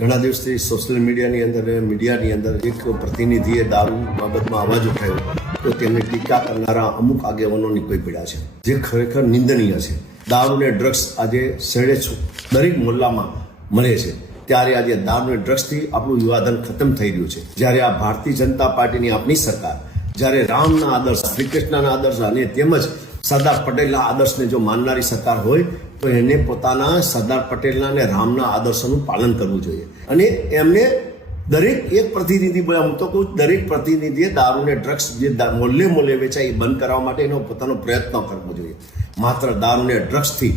ઘણા દિવસથી સોશિયલ મીડિયાની અંદર મીડિયાની અંદર એક પ્રતિનિધિએ દારૂ બાબતમાં અવાજ ઉઠાવ્યો તો તેમની ટીકા કરનારા અમુક આગેવાનોની કોઈ પીડા છે જે ખરેખર નિંદનીય છે. દારૂ ને ડ્રગ્સ આજે શેડે દરેક મોહલ્લામાં મળે છે, ત્યારે આજે દારૂ ને ડ્રગ્સથી આપણું યુવાધન ખતમ થઈ રહ્યું છે. જ્યારે આ ભારતીય જનતા પાર્ટીની આપણી સરકાર જ્યારે રામના આદર્શ, શ્રી કૃષ્ણના આદર્શ અને તેમજ સરદાર પટેલના આદર્શને જો માનનારી સરકાર હોય તો એને પોતાના સરદાર પટેલના અને રામના આદર્શોનું પાલન કરવું જોઈએ. અને એમને દરેક એક પ્રતિનિધિ, હું તો કહું દરેક પ્રતિનિધિએ દારૂ ને ડ્રગ્સ જે મોલે વેચાય એ બંધ કરવા માટે એનો પોતાનો પ્રયત્ન કરવો જોઈએ. માત્ર દારૂ ને ડ્રગ્સથી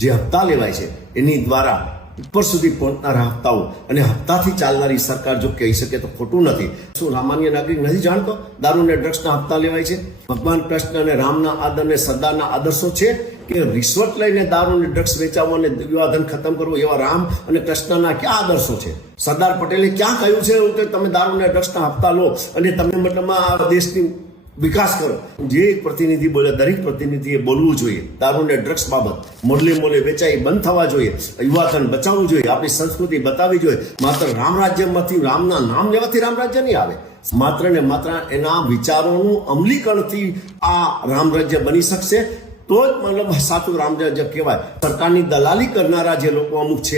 જે હપ્તા લેવાય છે એની દ્વારા ઉપર સુધી પહોંચનારા હપ્તાઓ અને હપ્તાથી ચાલનારી સરકાર જો કહી શકે તો ખોટું નથી. શું સામાન્ય નાગરિક નથી જાણતો દારૂ ને ડ્રગ્સના હપ્તા લેવાય છે? ભગવાન કૃષ્ણ અને રામના આદર અને સરદારના આદર્શો છે કે રિશ્વત લઈને દારૂ ને ડ્રગ્સ વેચાવો અને યુવાધન ખતમ કરવો એવા રામ અને કૃષ્ણના ક્યાં આદર્શો છે? સરદાર પટેલે ક્યાં કહ્યું છે એવું કે તમે દારૂ ને ડ્રગ્સના હપ્તા લો અને તમે મતલબમાં આ દેશની વિકાસ કરો? જે એક પ્રતિનિધિ બોલે દરેક પ્રતિનિધિએ બોલવું જોઈએ. દારૂ ને ડ્રગ્સ બાબત મોલે વેચાઈ બંધ થવા જોઈએ, યુવાધન બચાવવું જોઈએ, આપણી સંસ્કૃતિ બતાવવી જોઈએ. માત્ર રામ રાજ્યમાંથી રામના નામ લેવાથી રામ રાજ્ય નહીં આવે. માત્ર ને માત્ર એના વિચારોનું અમલીકરણથી આ રામ રાજ્ય બની શકશે, તો જ મતલબ સાચું રામ રાજ્ય કહેવાય. સરકારની દલાલી કરનારા જે લોકો અમુક છે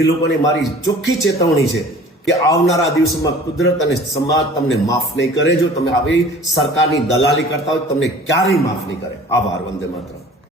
એ લોકોને મારી ચોખ્ખી ચેતવણી છે કે આવનારા દિવસોમાં કુદરત અને સમાજ તમને માફ નહીં કરે. જો તમે આવી સરકારની દલાલી કરતા હોય તમને ક્યારેય માફ નહીં કરે. આભાર. વંદે માતરમ.